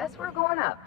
Guess we're going up.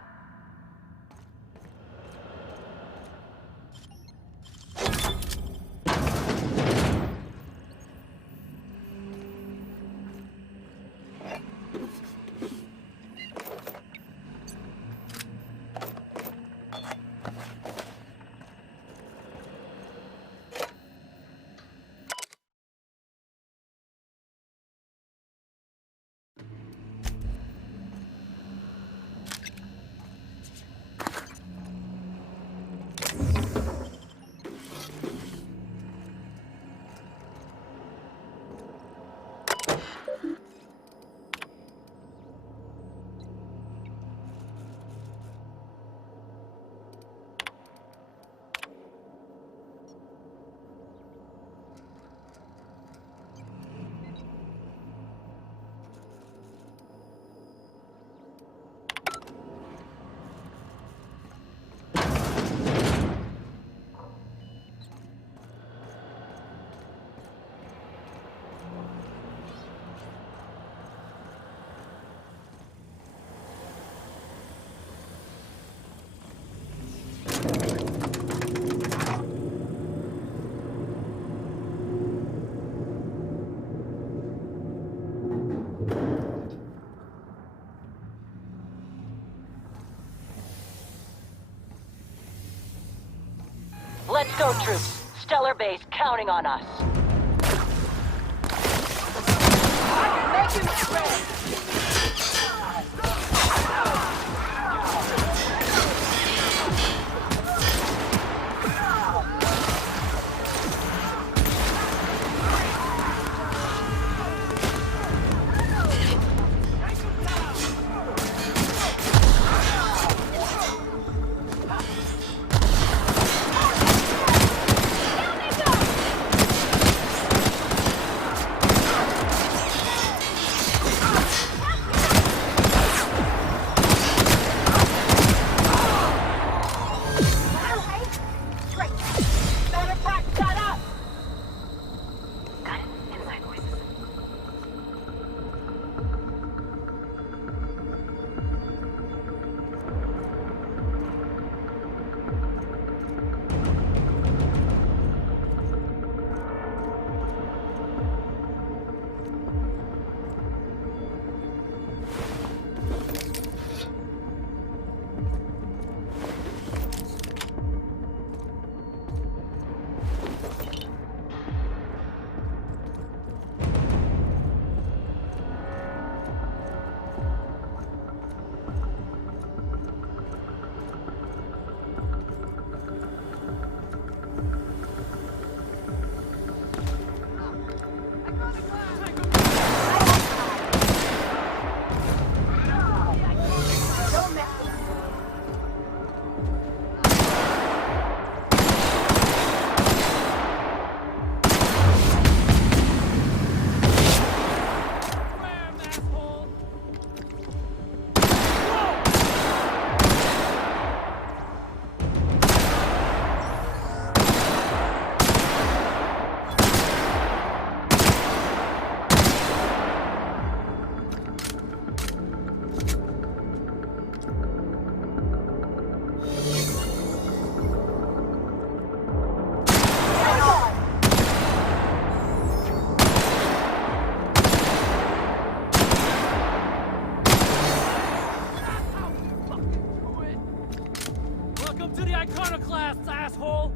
Let's go, troops. Stellar Base counting on us. Make him spread. Iconoclasts, asshole!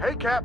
Hey, Cap.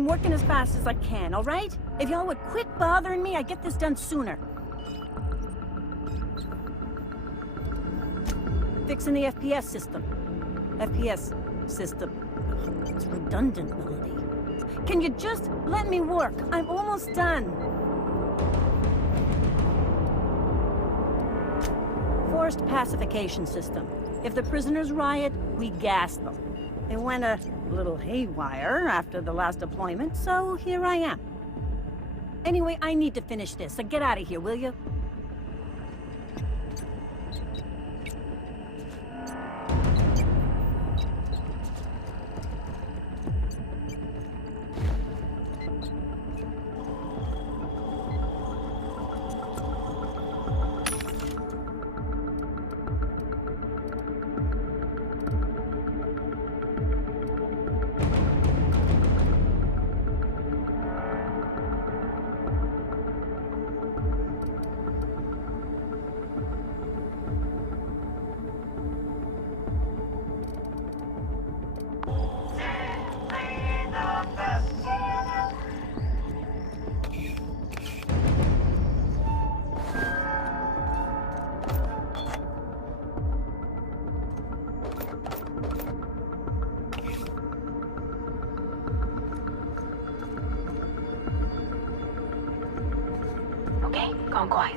I'm working as fast as I can, all right? If y'all would quit bothering me, I'd get this done sooner. Fixing the FPS system. FPS system. It's redundant, Melody. Can you just let me work? I'm almost done. Forced pacification system. If the prisoners riot, we gas them. It went a little haywire after the last deployment, so here I am. Anyway, I need to finish this, so get out of here, will you? Okay, gone quiet.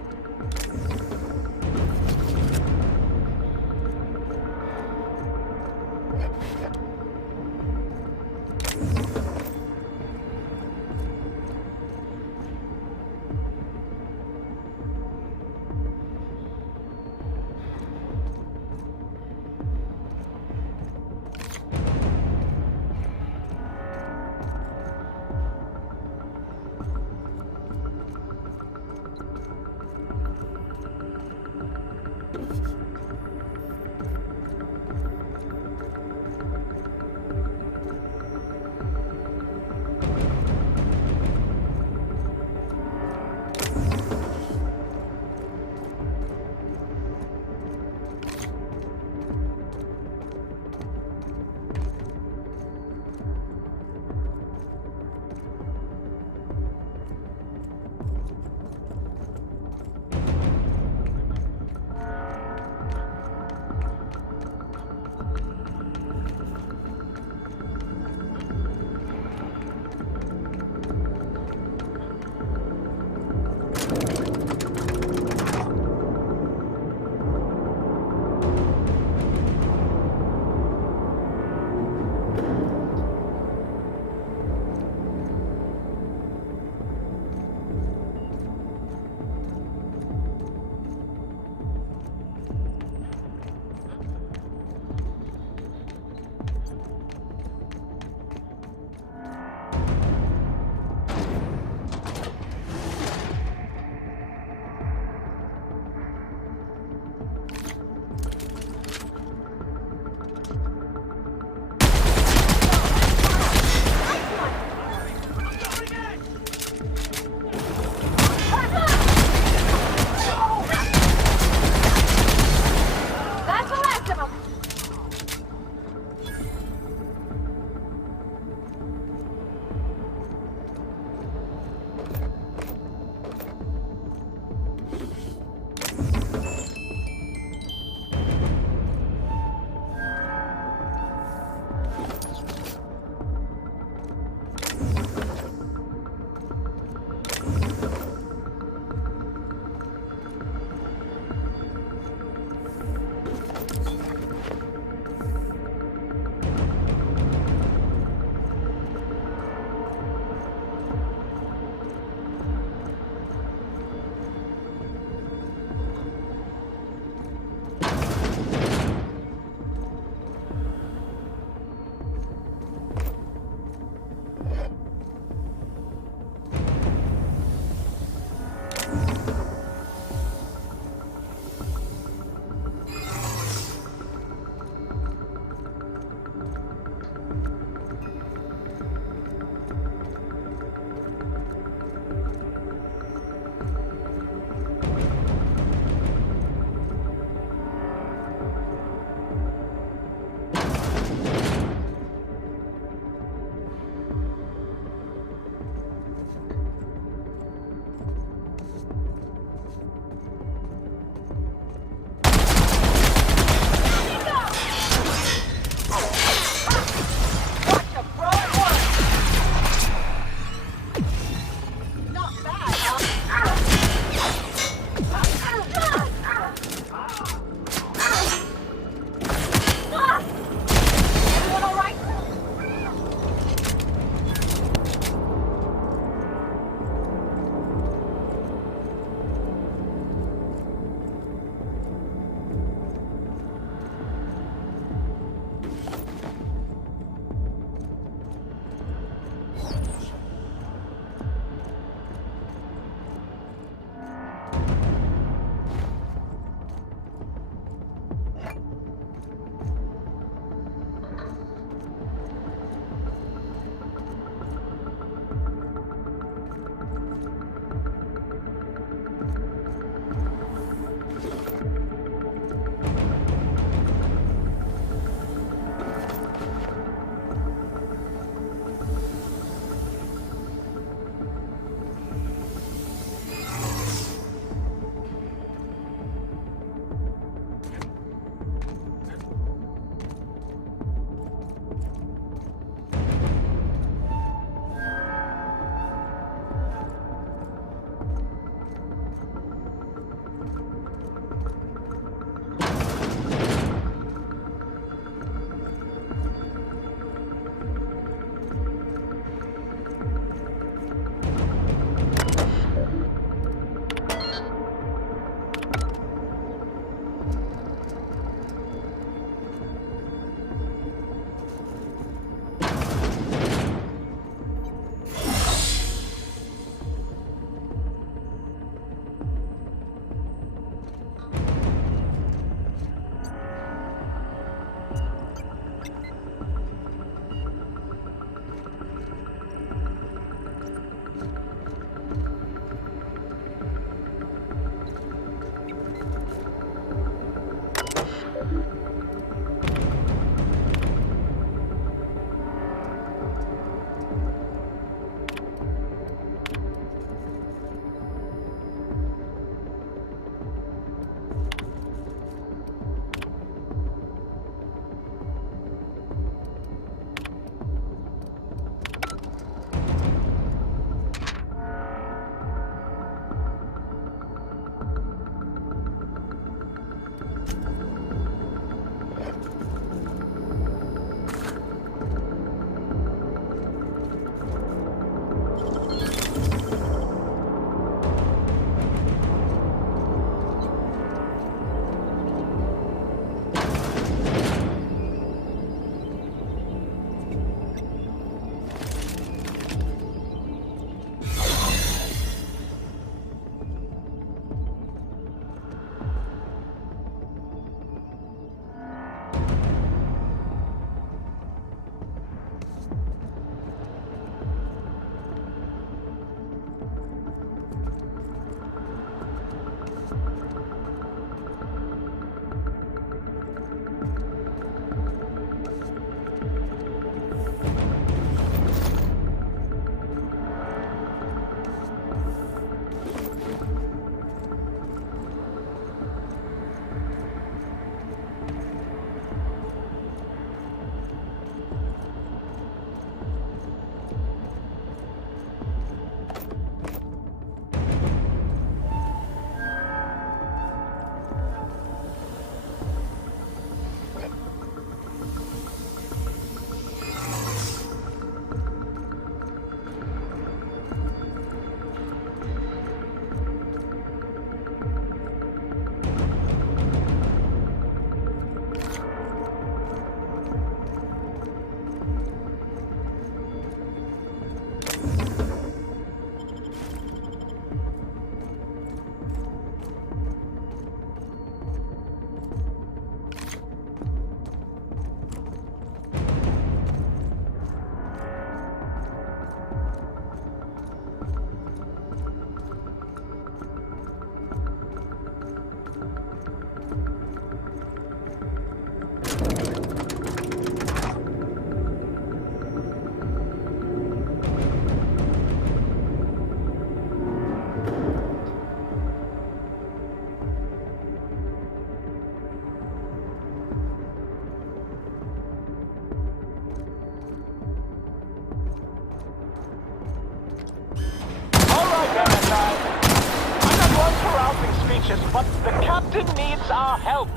anxious, but the captain needs our help.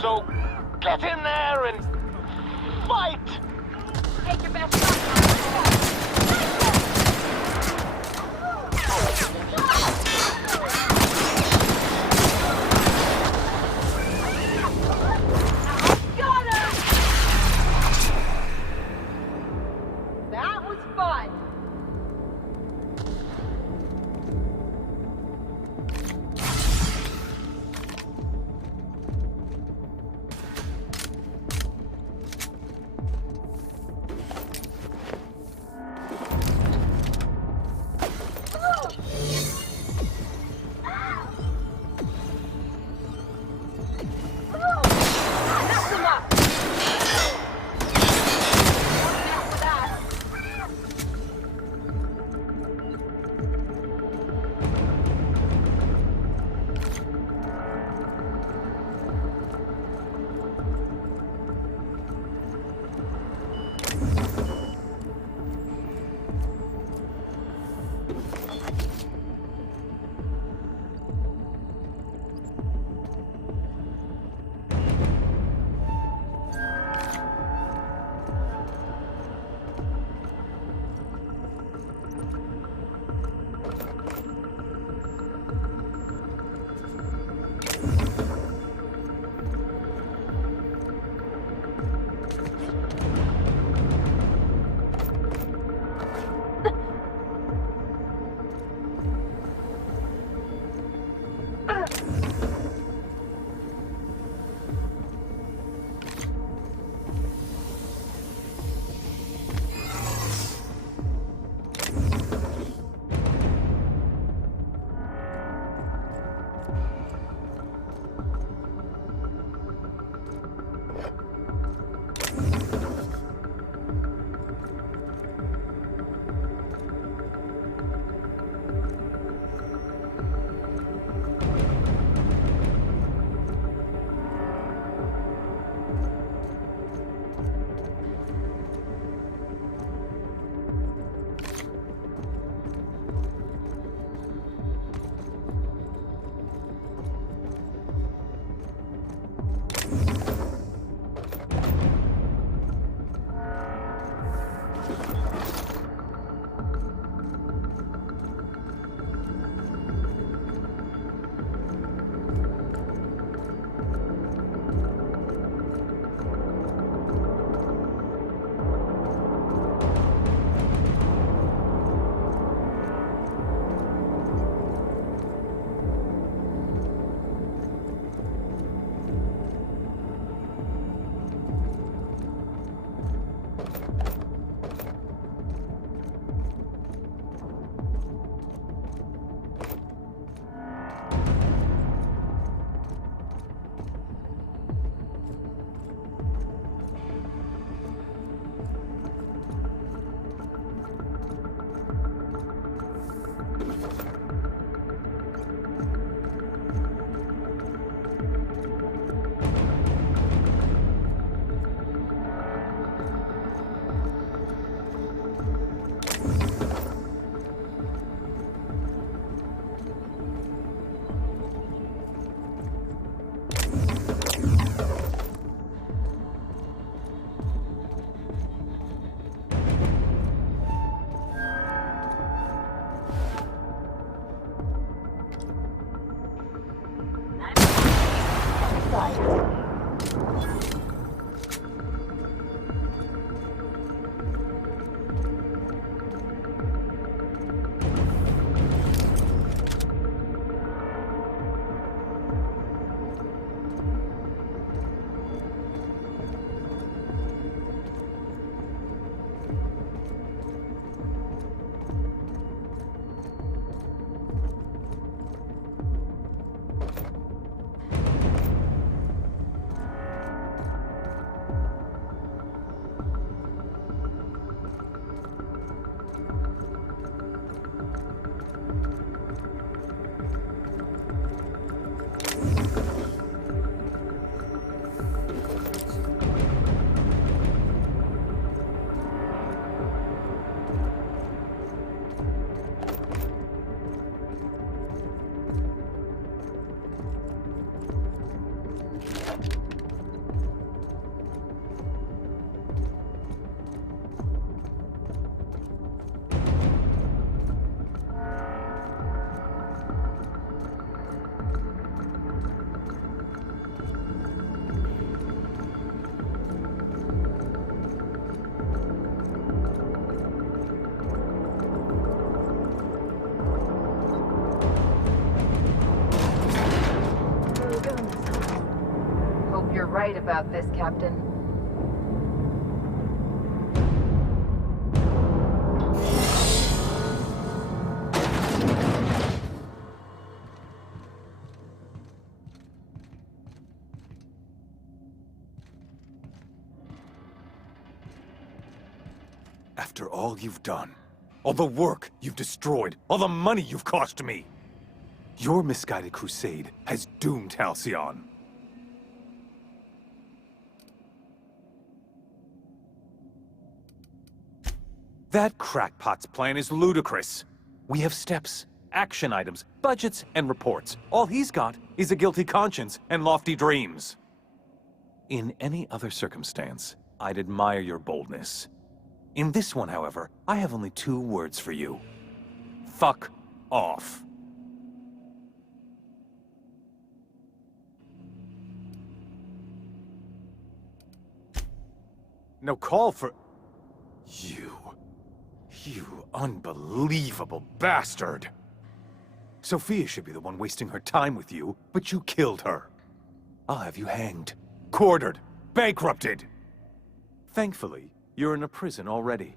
So get in there and fight! Take your best shot. Got her! That was fun. right about this, Captain. After all you've done, all the work you've destroyed, all the money you've cost me, your misguided crusade has doomed Halcyon. That crackpot's plan is ludicrous. We have steps, action items, budgets, and reports. All he's got is a guilty conscience and lofty dreams. In any other circumstance, I'd admire your boldness. In this one, however, I have only 2 words for you. Fuck off. No call for... You unbelievable bastard! Sophia should be the one wasting her time with you, but you killed her. I'll have you hanged, quartered, bankrupted. Thankfully, you're in a prison already.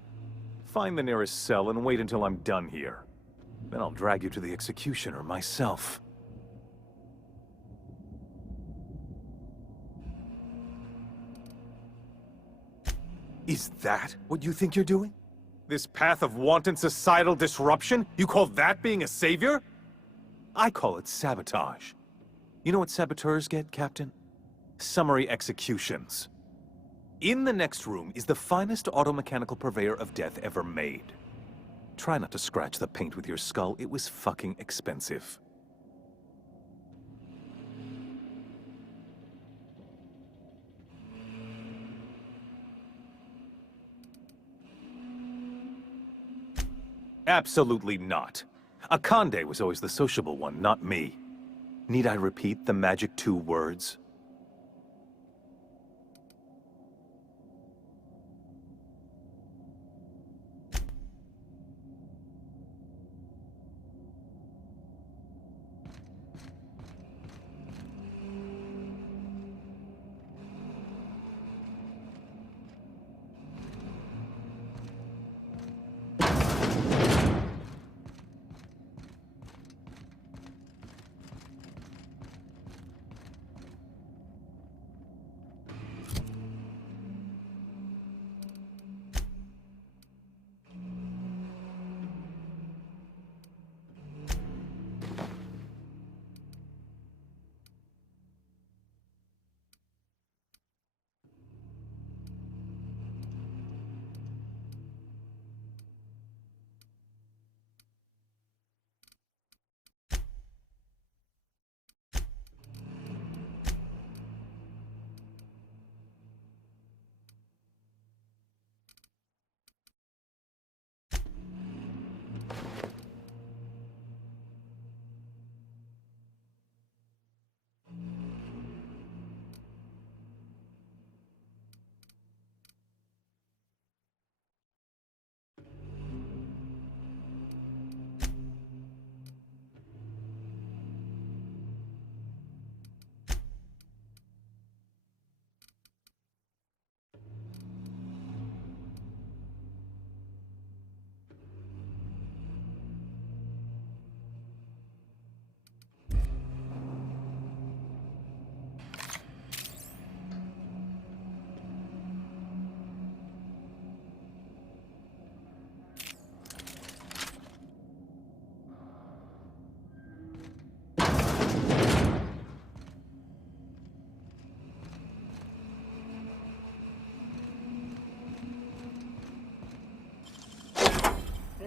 Find the nearest cell and wait until I'm done here. Then I'll drag you to the executioner myself. Is that what you think you're doing? This path of wanton societal disruption? You call that being a savior? I call it sabotage. You know what saboteurs get, Captain? Summary executions. In the next room is the finest automechanical purveyor of death ever made. Try not to scratch the paint with your skull, it was fucking expensive. Absolutely not. Akande was always the sociable one, not me. Need I repeat the magic 2 words?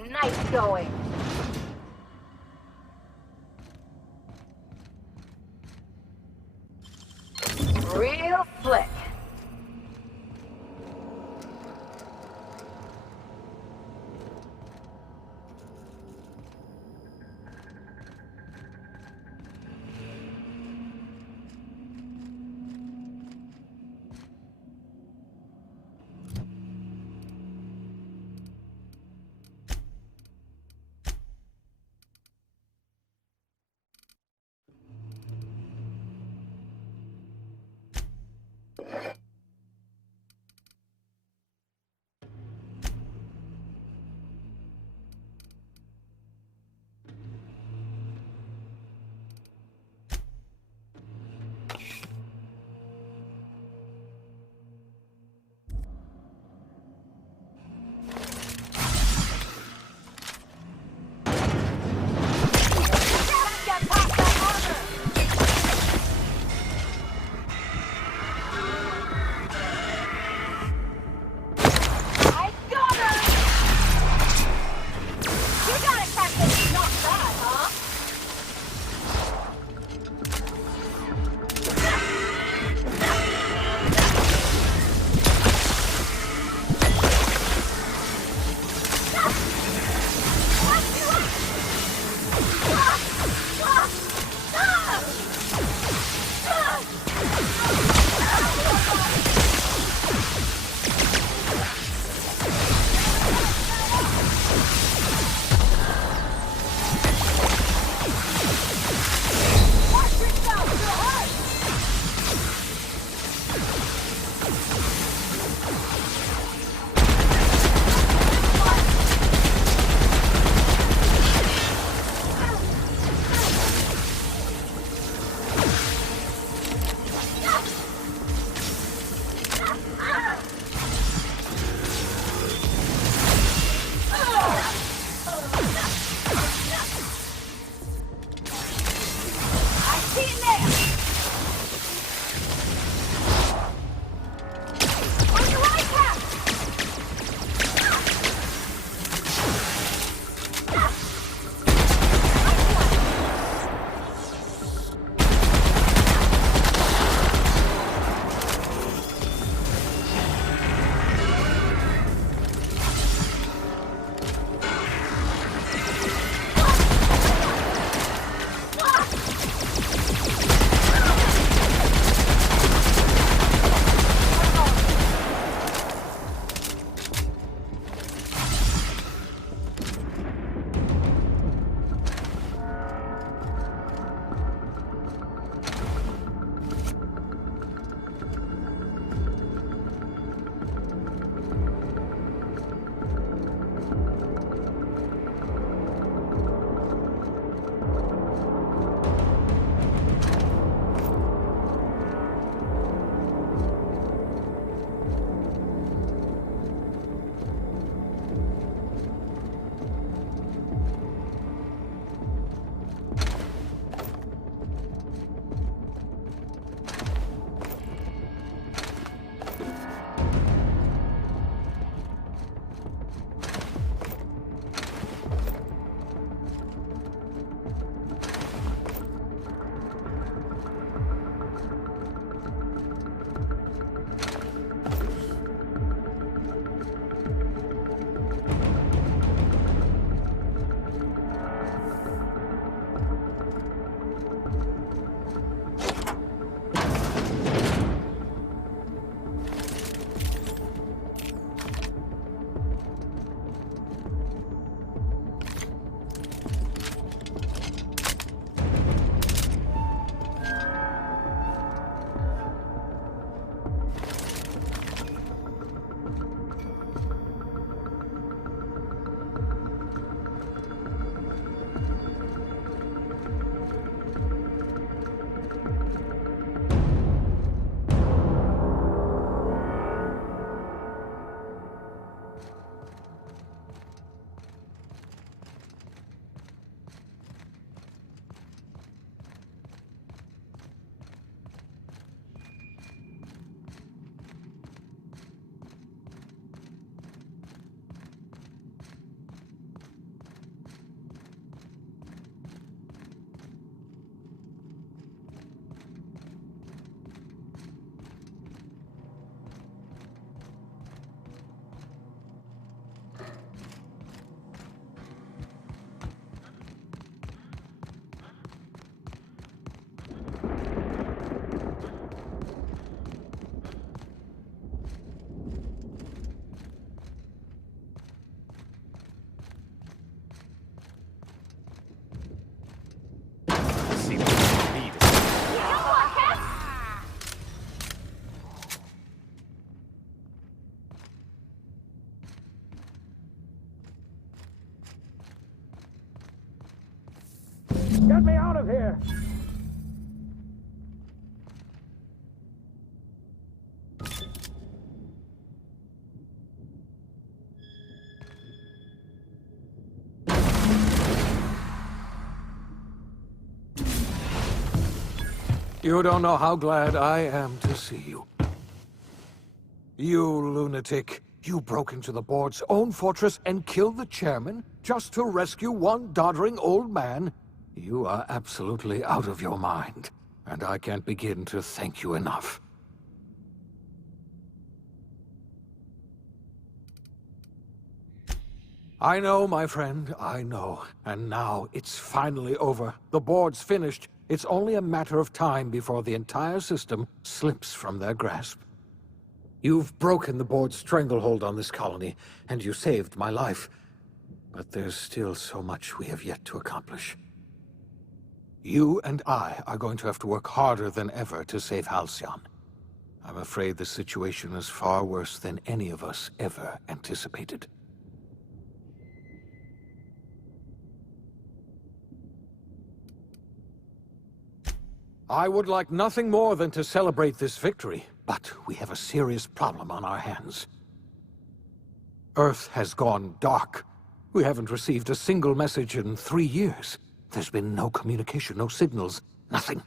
Nice going. Real slick. Get me out of here! You don't know how glad I am to see you. You lunatic. You broke into the board's own fortress and killed the chairman just to rescue one doddering old man? You are absolutely out of your mind, and I can't begin to thank you enough. I know, my friend, I know. And now it's finally over. The board's finished. It's only a matter of time before the entire system slips from their grasp. You've broken the board's stranglehold on this colony, and you saved my life. But there's still so much we have yet to accomplish. You and I are going to have to work harder than ever to save Halcyon. I'm afraid the situation is far worse than any of us ever anticipated. I would like nothing more than to celebrate this victory, but we have a serious problem on our hands. Earth has gone dark. We haven't received a single message in 3 years. There's been no communication, no signals, nothing.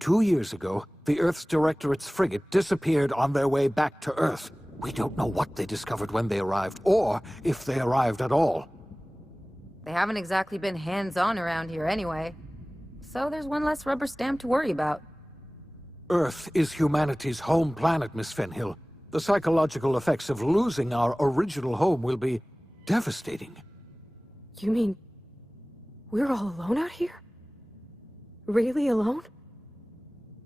2 years ago, the Earth's Directorate's frigate disappeared on their way back to Earth. We don't know what they discovered when they arrived, or if they arrived at all. They haven't exactly been hands-on around here anyway. So there's one less rubber stamp to worry about. Earth is humanity's home planet, Miss Fenhill. The psychological effects of losing our original home will be devastating. You mean we're all alone out here? Really alone?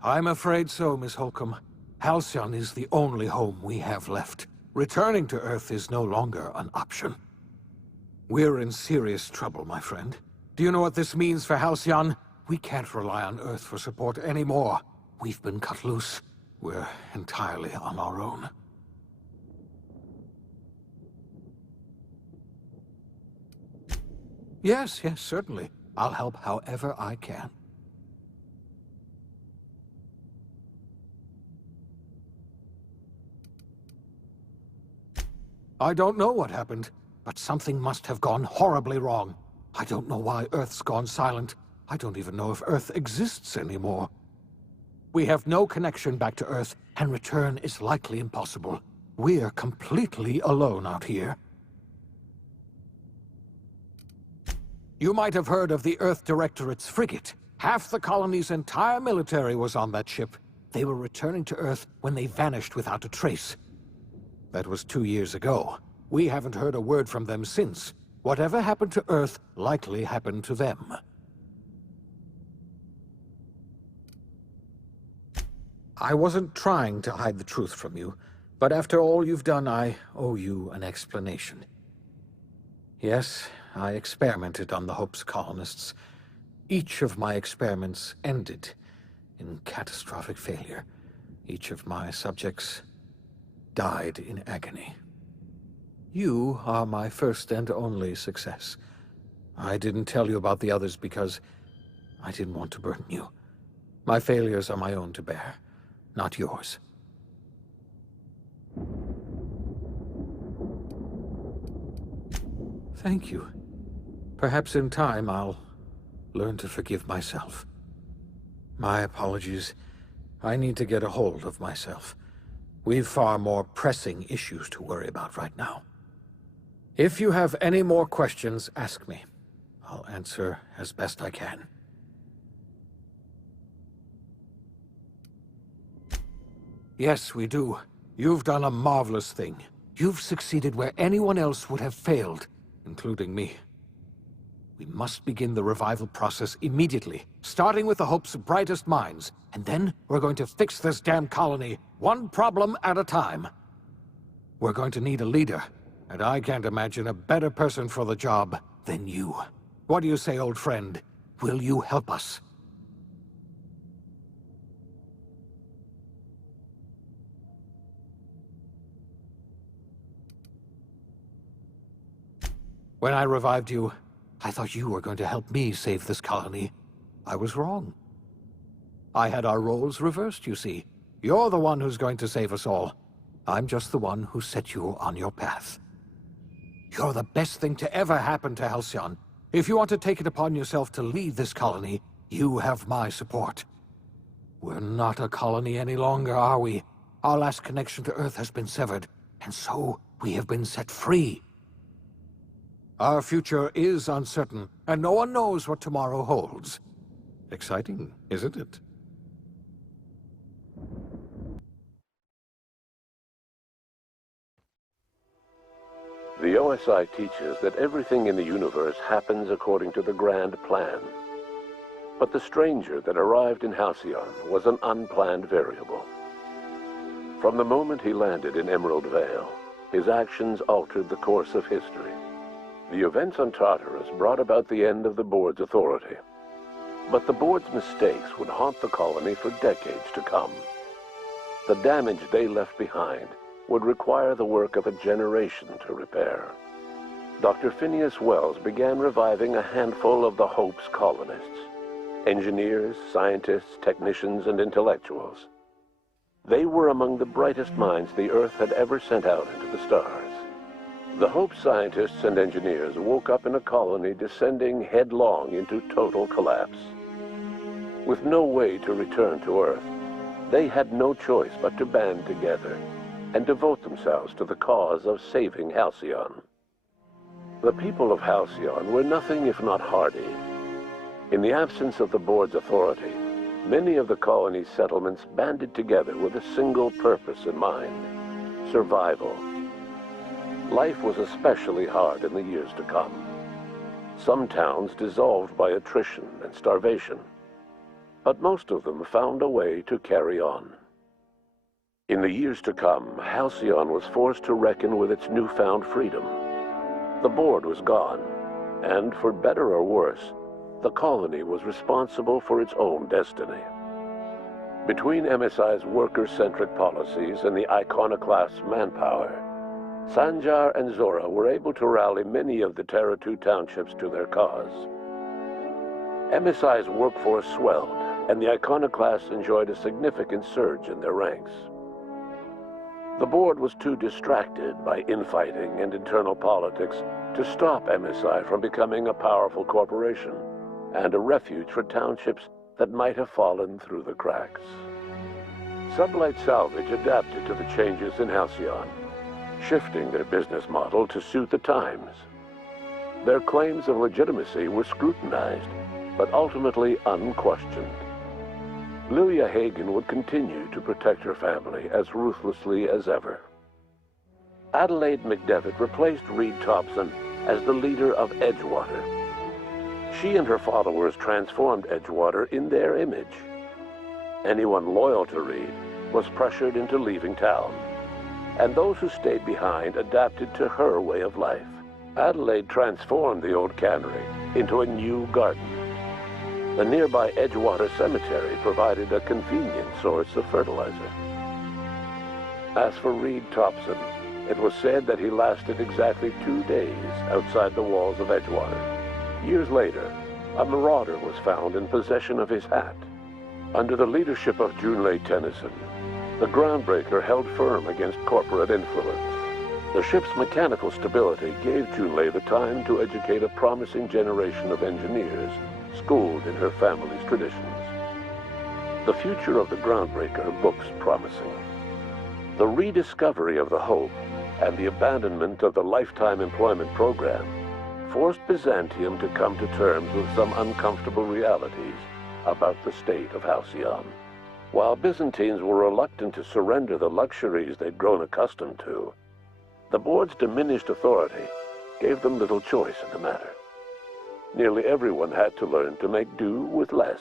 I'm afraid so, Miss Holcomb. Halcyon is the only home we have left. Returning to Earth is no longer an option. We're in serious trouble, my friend. Do you know what this means for Halcyon? We can't rely on Earth for support anymore. We've been cut loose. We're entirely on our own. Yes, certainly. I'll help however I can. I don't know what happened, but something must have gone horribly wrong. I don't know why Earth's gone silent. I don't even know if Earth exists anymore. We have no connection back to Earth, and return is likely impossible. We're completely alone out here. You might have heard of the Earth Directorate's frigate. Half the colony's entire military was on that ship. They were returning to Earth when they vanished without a trace. That was 2 years ago. We haven't heard a word from them since. Whatever happened to Earth likely happened to them. I wasn't trying to hide the truth from you, but after all you've done, I owe you an explanation. Yes, I experimented on the Hope's colonists. Each of my experiments ended in catastrophic failure. Each of my subjects died in agony. You are my first and only success. I didn't tell you about the others because I didn't want to burden you. My failures are my own to bear, not yours. Thank you. Perhaps in time I'll learn to forgive myself. My apologies. I need to get a hold of myself. We've far more pressing issues to worry about right now. If you have any more questions, ask me. I'll answer as best I can. Yes, we do. You've done a marvelous thing. You've succeeded where anyone else would have failed, including me. We must begin the revival process immediately, starting with the Hope's brightest minds, and then we're going to fix this damn colony, one problem at a time. We're going to need a leader, and I can't imagine a better person for the job than you. What do you say, old friend? Will you help us? When I revived you, I thought you were going to help me save this colony. I was wrong. I had our roles reversed, you see. You're the one who's going to save us all. I'm just the one who set you on your path. You're the best thing to ever happen to Halcyon. If you want to take it upon yourself to lead this colony, you have my support. We're not a colony any longer, are we? Our last connection to Earth has been severed, and so we have been set free. Our future is uncertain, and no one knows what tomorrow holds. Exciting, isn't it? The OSI teaches that everything in the universe happens according to the grand plan. But the stranger that arrived in Halcyon was an unplanned variable. From the moment he landed in Emerald Vale, his actions altered the course of history. The events on Tartarus brought about the end of the board's authority. But the board's mistakes would haunt the colony for decades to come. The damage they left behind would require the work of a generation to repair. Dr. Phineas Wells began reviving a handful of the Hope's colonists. Engineers, scientists, technicians, and intellectuals. They were among the brightest minds the Earth had ever sent out into the stars. The Hope scientists and engineers woke up in a colony descending headlong into total collapse. With no way to return to Earth, they had no choice but to band together and devote themselves to the cause of saving Halcyon. The people of Halcyon were nothing if not hardy. In the absence of the board's authority, many of the colony's settlements banded together with a single purpose in mind: survival. Life was especially hard in the years to come. Some towns dissolved by attrition and starvation, but most of them found a way to carry on. In the years to come, Halcyon was forced to reckon with its newfound freedom. The board was gone, and for better or worse, the colony was responsible for its own destiny. Between MSI's worker-centric policies and the iconoclast's manpower, Sanjar and Zora were able to rally many of the Terra 2 townships to their cause. MSI's workforce swelled, and the iconoclasts enjoyed a significant surge in their ranks. The board was too distracted by infighting and internal politics to stop MSI from becoming a powerful corporation and a refuge for townships that might have fallen through the cracks. Sublight Salvage adapted to the changes in Halcyon, shifting their business model to suit the times. Their claims of legitimacy were scrutinized, but ultimately unquestioned. Lilia Hagen would continue to protect her family as ruthlessly as ever. Adelaide McDevitt replaced Reed Thompson as the leader of Edgewater. She and her followers transformed Edgewater in their image. Anyone loyal to Reed was pressured into leaving town, and those who stayed behind adapted to her way of life. Adelaide transformed the old cannery into a new garden. The nearby Edgewater Cemetery provided a convenient source of fertilizer. As for Reed Thompson, it was said that he lasted exactly 2 days outside the walls of Edgewater. Years later, a marauder was found in possession of his hat. Under the leadership of Junlei Tennyson, the groundbreaker held firm against corporate influence. The ship's mechanical stability gave Junlei the time to educate a promising generation of engineers schooled in her family's traditions. The future of the groundbreaker looks promising. The rediscovery of the Hope and the abandonment of the lifetime employment program forced Byzantium to come to terms with some uncomfortable realities about the state of Halcyon. While Byzantines were reluctant to surrender the luxuries they'd grown accustomed to, the board's diminished authority gave them little choice in the matter. Nearly everyone had to learn to make do with less.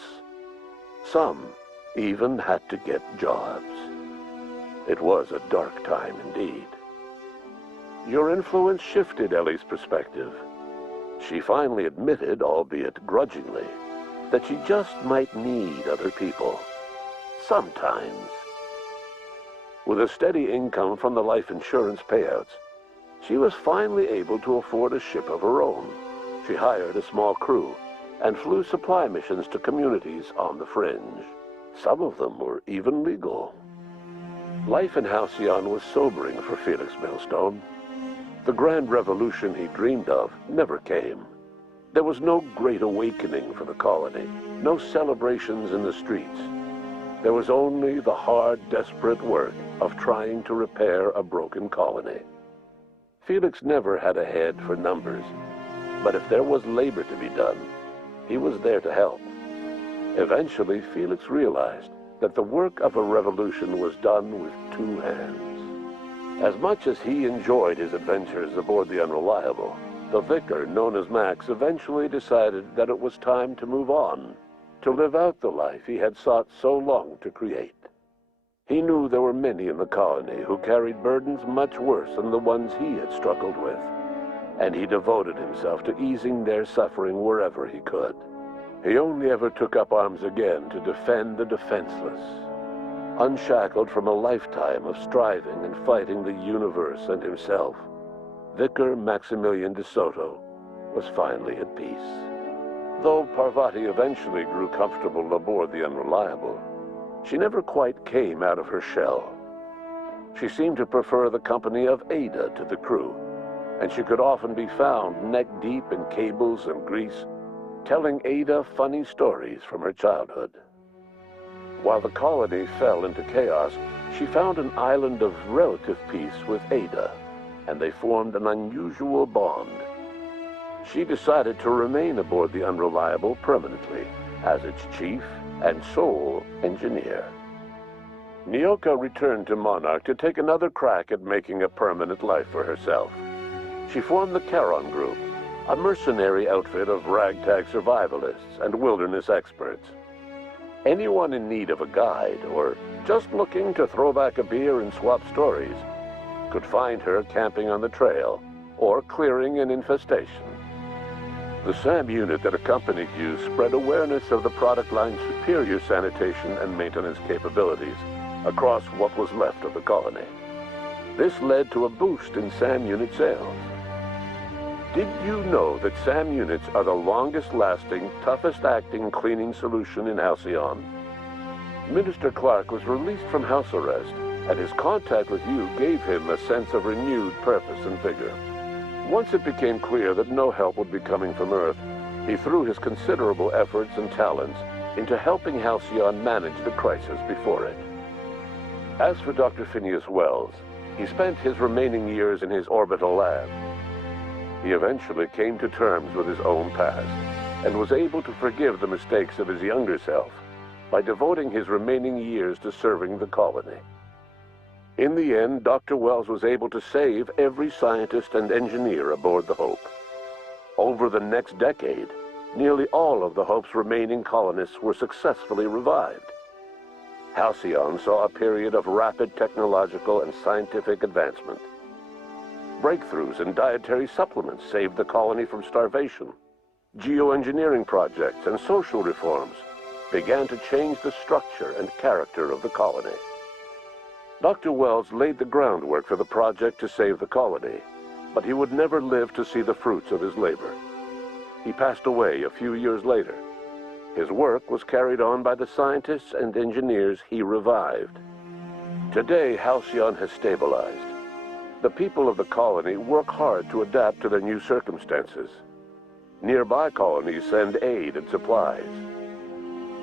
Some even had to get jobs. It was a dark time indeed. Your influence shifted Ellie's perspective. She finally admitted, albeit grudgingly, that she just might need other people. Sometimes. With a steady income from the life insurance payouts, she was finally able to afford a ship of her own. She hired a small crew and flew supply missions to communities on the fringe. Some of them were even legal. Life in Halcyon was sobering for Felix Millstone. The grand revolution he dreamed of never came. There was no great awakening for the colony, no celebrations in the streets. There was only the hard, desperate work of trying to repair a broken colony. Felix never had a head for numbers, but if there was labor to be done, he was there to help. Eventually, Felix realized that the work of a revolution was done with two hands. As much as he enjoyed his adventures aboard the Unreliable, the vicar, known as Max, eventually decided that it was time to move on, to live out the life he had sought so long to create. He knew there were many in the colony who carried burdens much worse than the ones he had struggled with, and he devoted himself to easing their suffering wherever he could. He only ever took up arms again to defend the defenseless. Unshackled from a lifetime of striving and fighting the universe and himself, Vicar Maximilian de Soto was finally at peace. Though Parvati eventually grew comfortable aboard the Unreliable, she never quite came out of her shell. She seemed to prefer the company of Ada to the crew, and she could often be found neck-deep in cables and grease, telling Ada funny stories from her childhood. While the colony fell into chaos, she found an island of relative peace with Ada, and they formed an unusual bond. She decided to remain aboard the Unreliable permanently as its chief and sole engineer. Nyoka returned to Monarch to take another crack at making a permanent life for herself. She formed the Charon Group, a mercenary outfit of ragtag survivalists and wilderness experts. Anyone in need of a guide or just looking to throw back a beer and swap stories could find her camping on the trail or clearing an infestation. The SAM unit that accompanied you spread awareness of the product line's superior sanitation and maintenance capabilities across what was left of the colony. This led to a boost in SAM unit sales. Did you know that SAM units are the longest-lasting, toughest-acting cleaning solution in Halcyon? Minister Clark was released from house arrest, and his contact with you gave him a sense of renewed purpose and vigor. Once it became clear that no help would be coming from Earth, he threw his considerable efforts and talents into helping Halcyon manage the crisis before it. As for Dr. Phineas Wells, he spent his remaining years in his orbital lab. He eventually came to terms with his own past and was able to forgive the mistakes of his younger self by devoting his remaining years to serving the colony. In the end, Dr. Wells was able to save every scientist and engineer aboard the Hope. Over the next decade, nearly all of the Hope's remaining colonists were successfully revived. Halcyon saw a period of rapid technological and scientific advancement. Breakthroughs in dietary supplements saved the colony from starvation. Geoengineering projects and social reforms began to change the structure and character of the colony. Dr. Wells laid the groundwork for the project to save the colony, but he would never live to see the fruits of his labor. He passed away a few years later. His work was carried on by the scientists and engineers he revived. Today, Halcyon has stabilized. The people of the colony work hard to adapt to their new circumstances. Nearby colonies send aid and supplies.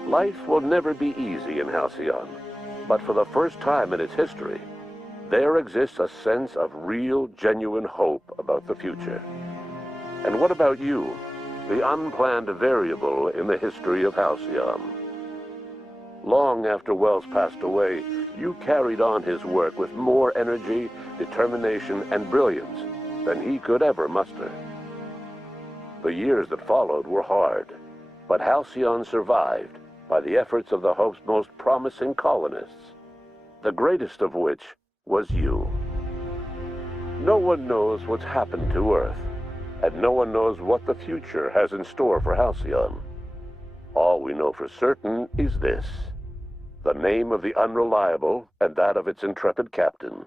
Life will never be easy in Halcyon, but for the first time in its history, there exists a sense of real, genuine hope about the future. And what about you, the unplanned variable in the history of Halcyon? Long after Wells passed away, you carried on his work with more energy, determination, and brilliance than he could ever muster. The years that followed were hard, but Halcyon survived by the efforts of the Hope's most promising colonists, the greatest of which was you. No one knows what's happened to Earth, and no one knows what the future has in store for Halcyon. All we know for certain is this: the name of the Unreliable and that of its intrepid captain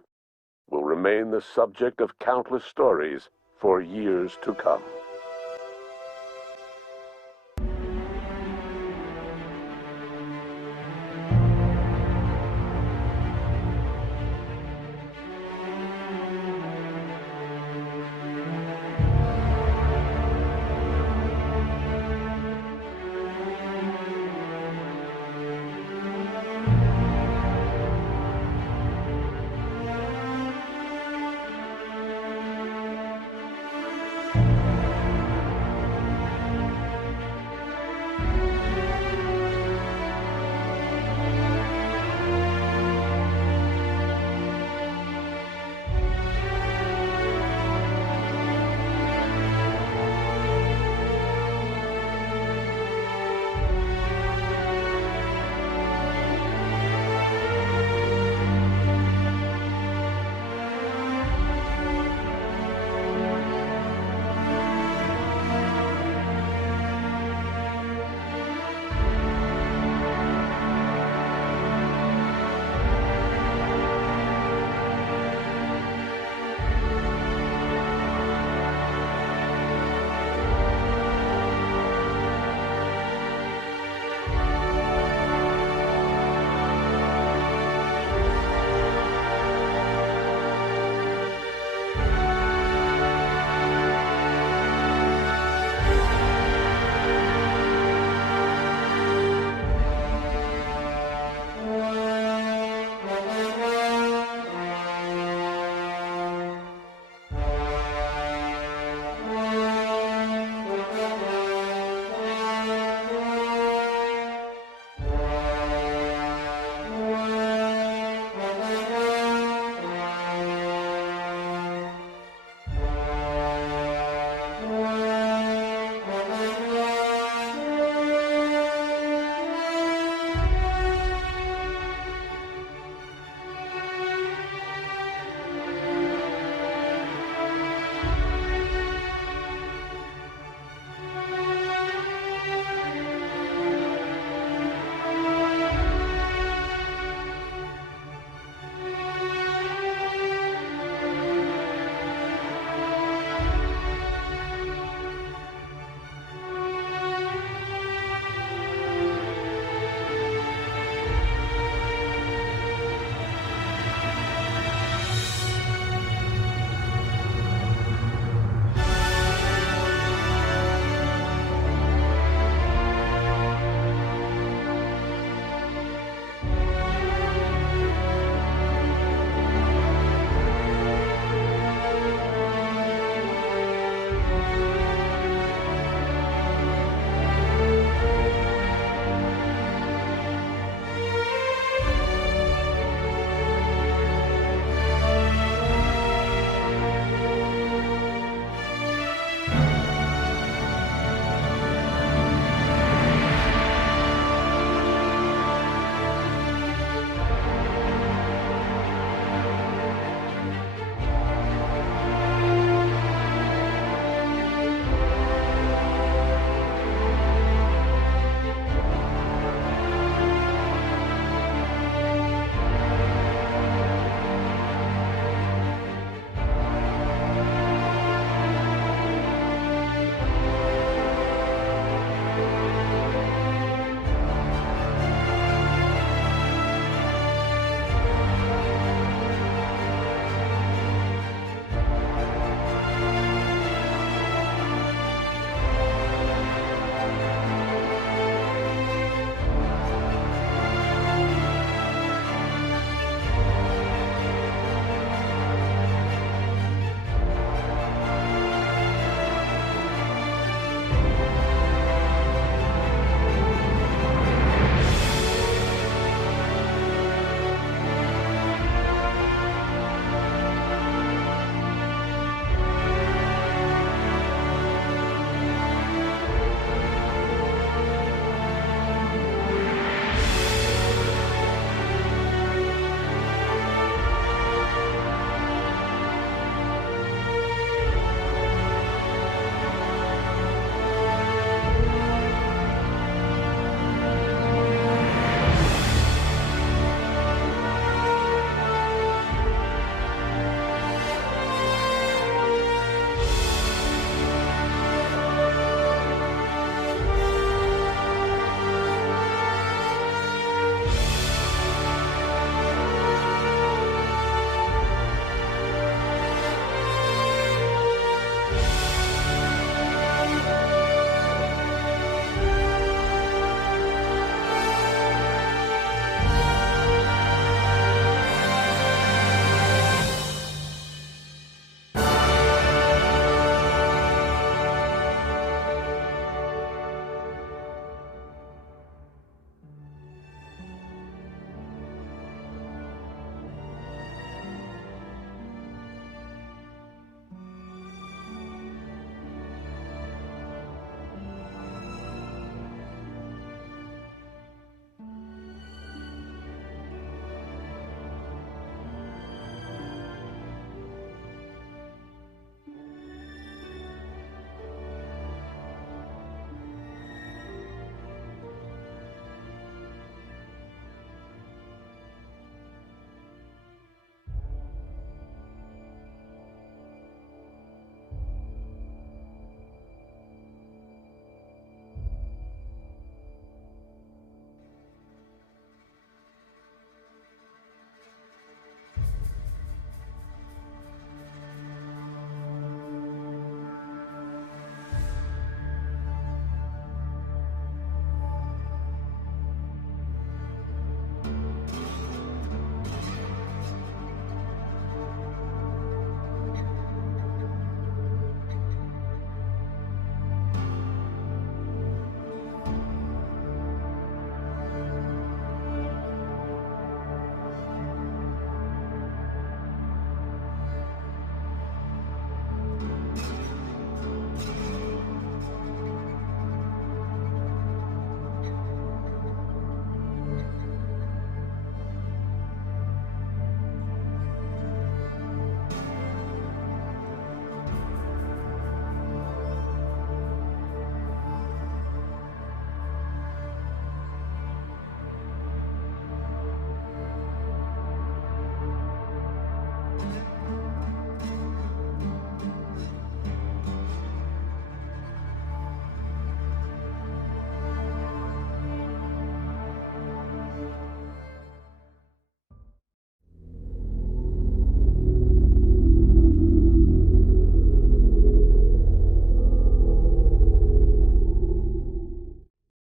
will remain the subject of countless stories for years to come.